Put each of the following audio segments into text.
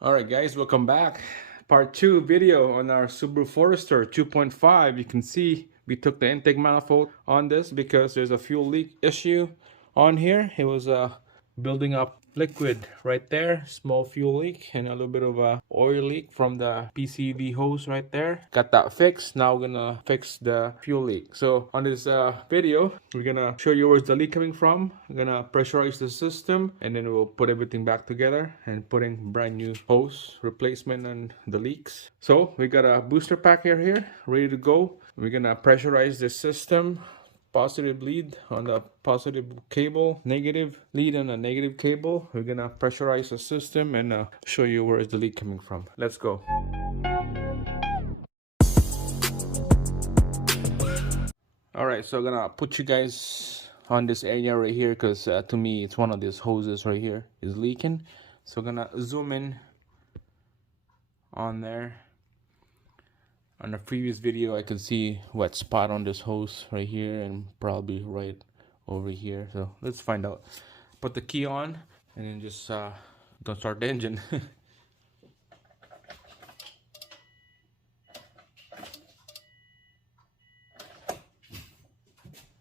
Alright guys, welcome back. Part 2 video on our Subaru Forester 2.5. You can see we took the intake manifold on this because there's a fuel leak issue on here. It was building up liquid right there, small fuel leak, and a little bit of a oil leak from the PCV hose right there. Got that fixed. Now we're gonna fix the fuel leak. So on this video, we're gonna show you where's the leak coming from. We're gonna pressurize the system, and then we'll put everything back together and putting brand new hose replacement on the leaks. So we got a booster pack here ready to go. We're gonna pressurize the system, positive lead on the positive cable, negative lead on the negative cable. We're gonna pressurize the system and show you where is the leak coming from. Let's go. Alright, so I'm gonna put you guys on this area right here because to me it's one of these hoses right here is leaking. So I'm gonna zoom in on there. On the previous video, I could see wet spot on this hose right here and probably right over here. So let's find out. Put the key on and then just don't start the engine.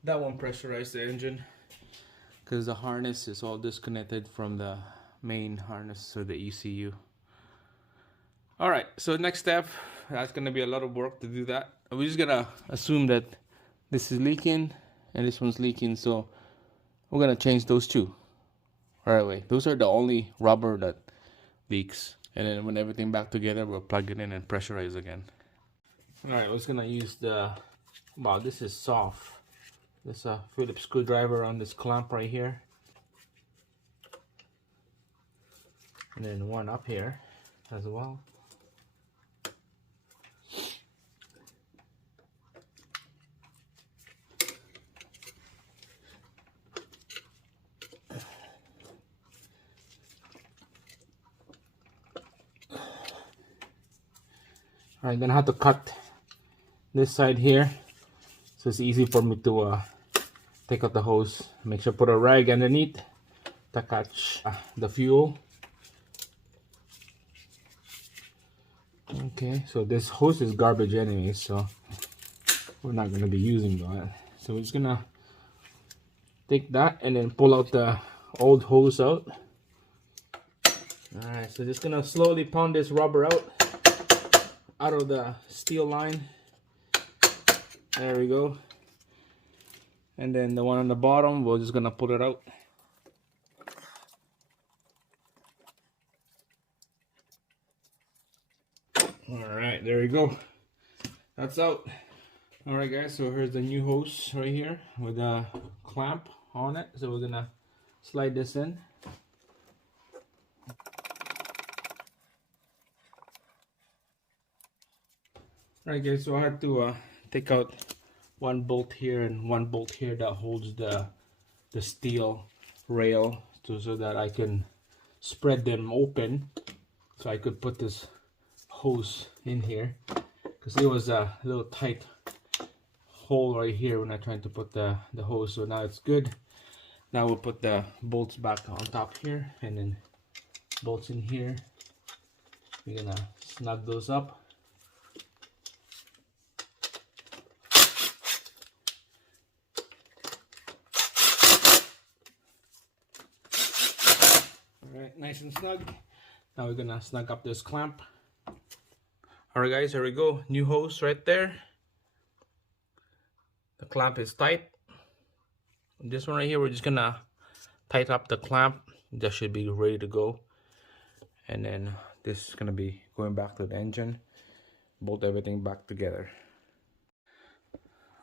That won't pressurize the engine because the harness is all disconnected from the main harness or the ECU. Alright, so next step, that's gonna be a lot of work to do that. We're just gonna assume that this is leaking and this one's leaking, so we're gonna change those two. Alright, wait, those are the only rubber that leaks. And then when everything back together, we'll plug it in and pressurize again. Alright, we're just gonna use the, wow, this is soft. This Phillips screwdriver on this clamp right here. And then one up here as well. I'm gonna have to cut this side here so it's easy for me to take out the hose. Make sure put a rag underneath to catch the fuel. Okay, so this hose is garbage anyway, so we're not gonna be using that. So we're just gonna take that and then pull out the old hose out. Alright, so just gonna slowly pound this rubber out of the steel line. There we go. And then the one on the bottom, we're just gonna pull it out. Alright, there we go. That's out. Alright guys, so here's the new hose right here with a clamp on it. So we're gonna slide this in. Alright guys, so I had to take out one bolt here and one bolt here that holds the steel rail so that I can spread them open so I could put this hose in here, because it was a little tight hole right here when I tried to put the hose. So now it's good. Now we'll put the bolts back on top here and then bolts in here. We're gonna snug those up. Alright, nice and snug. Now we're gonna snug up this clamp. Alright guys, here we go. New hose right there. The clamp is tight. This one right here, we're just gonna tighten up the clamp. That should be ready to go. And then this is gonna be going back to the engine. Bolt everything back together.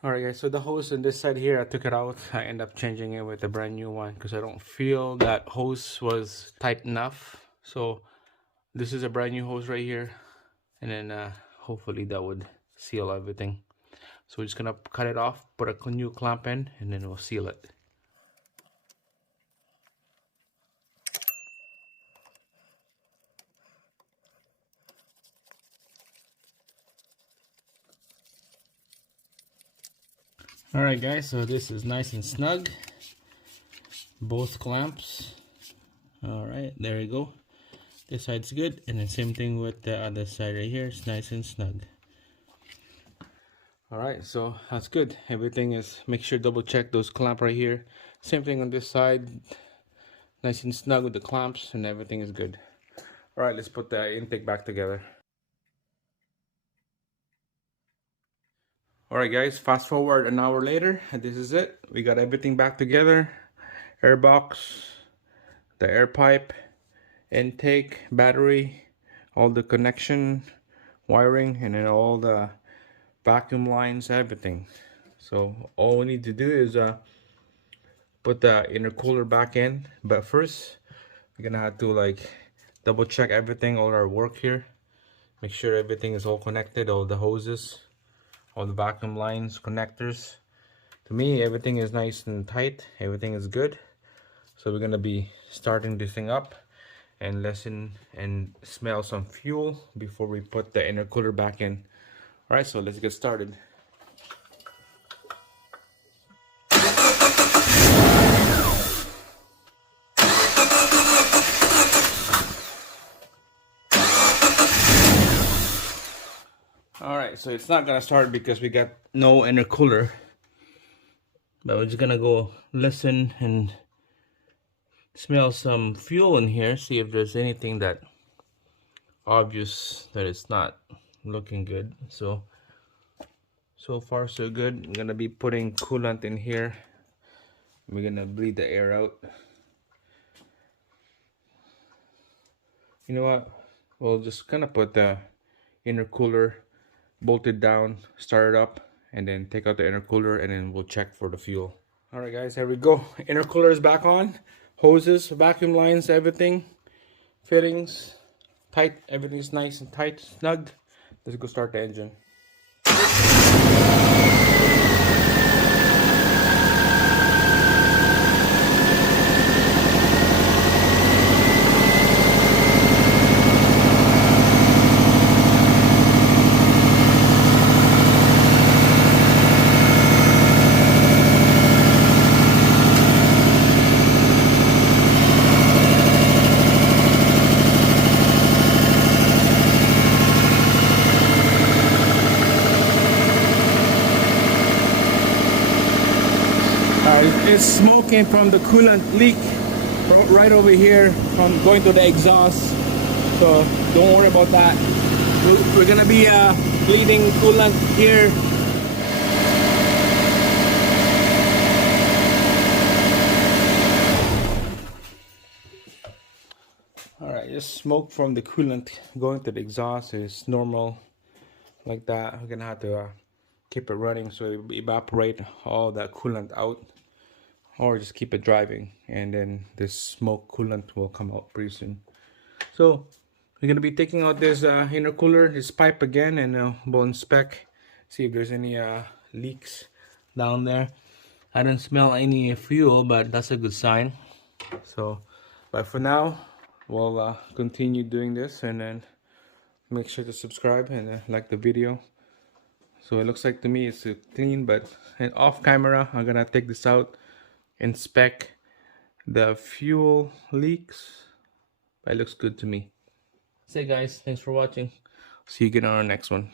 Alright guys, so the hose on this side here, I took it out. I ended up changing it with a brand new one because I don't feel that hose was tight enough. So this is a brand new hose right here. And then hopefully that would seal everything. So we're just gonna cut it off, put a new clamp in, and then we'll seal it. Alright guys, so this is nice and snug. Both clamps. Alright, there you go. This side's good, and then same thing with the other side right here. It's nice and snug. Alright, so that's good. Everything is, make sure double check those clamp right here. Same thing on this side. Nice and snug with the clamps, and everything is good. Alright, let's put the intake back together. Alright guys, fast forward an hour later, and this is it. We got everything back together. Air box, the air pipe, intake, battery, all the connection, wiring, and then all the vacuum lines, everything. So all we need to do is put the intercooler back in, but first we're gonna have to like double check everything, all our work here, make sure everything is all connected, all the hoses, all the vacuum lines, connectors. To me, everything is nice and tight, everything is good. So we're gonna be starting this thing up and listen and smell some fuel before we put the intercooler back in. All right, so let's get started. All right, so it's not gonna start because we got no intercooler, but we're just gonna go listen and smell some fuel in here, see if there's anything that obvious that it's not looking good. So far so good. I'm gonna be putting coolant in here. We're gonna bleed the air out. You know what, we'll just kind of put the intercooler bolted down, start it up, and then take out the intercooler, and then we'll check for the fuel. All right guys, here we go. Intercooler is back on. Hoses, vacuum lines, everything, fittings tight, everything's nice and tight, snug. Let's go start the engine. It's smoking from the coolant leak right over here from going to the exhaust, so don't worry about that. We're gonna be bleeding coolant here. Alright, just smoke from the coolant going to the exhaust is normal like that. We're gonna have to keep it running so it evaporate all that coolant out, or just keep it driving, and then this smoke coolant will come out pretty soon. So we're gonna be taking out this intercooler, this pipe again, and we'll inspect, see if there's any leaks down there. I don't smell any fuel, but that's a good sign. So, but for now, we'll continue doing this, and then make sure to subscribe and like the video. So it looks like to me it's clean, but off camera I'm gonna take this out, inspect the fuel leaks, but it looks good to me. Say guys, thanks for watching. See you again on our next one.